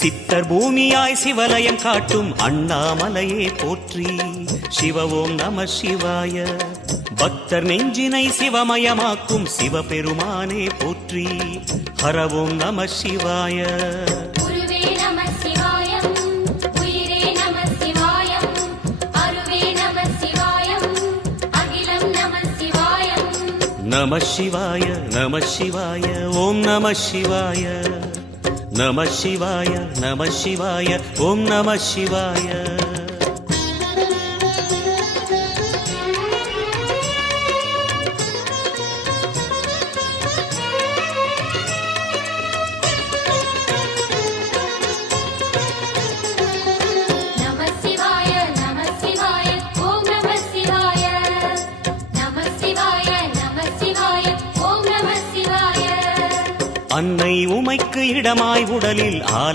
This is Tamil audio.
சித்தர் பூமியாய் சிவலயம் காட்டும் அண்ணாமலையே போற்றி. சிவ ஓம் நம சிவாய. பக்தர் நெஞ்சினை சிவமயமாக்கும் சிவபெருமானே போற்றி. ஹர ஓம் நம சிவாய. நம சிவாய நம சிவாய ஓம் நம சிவாய. நம சிவாய நம சிவாய ஓம் நம சிவாய. அன்னை உமைக்கு இடமாய் உடலில் ஆல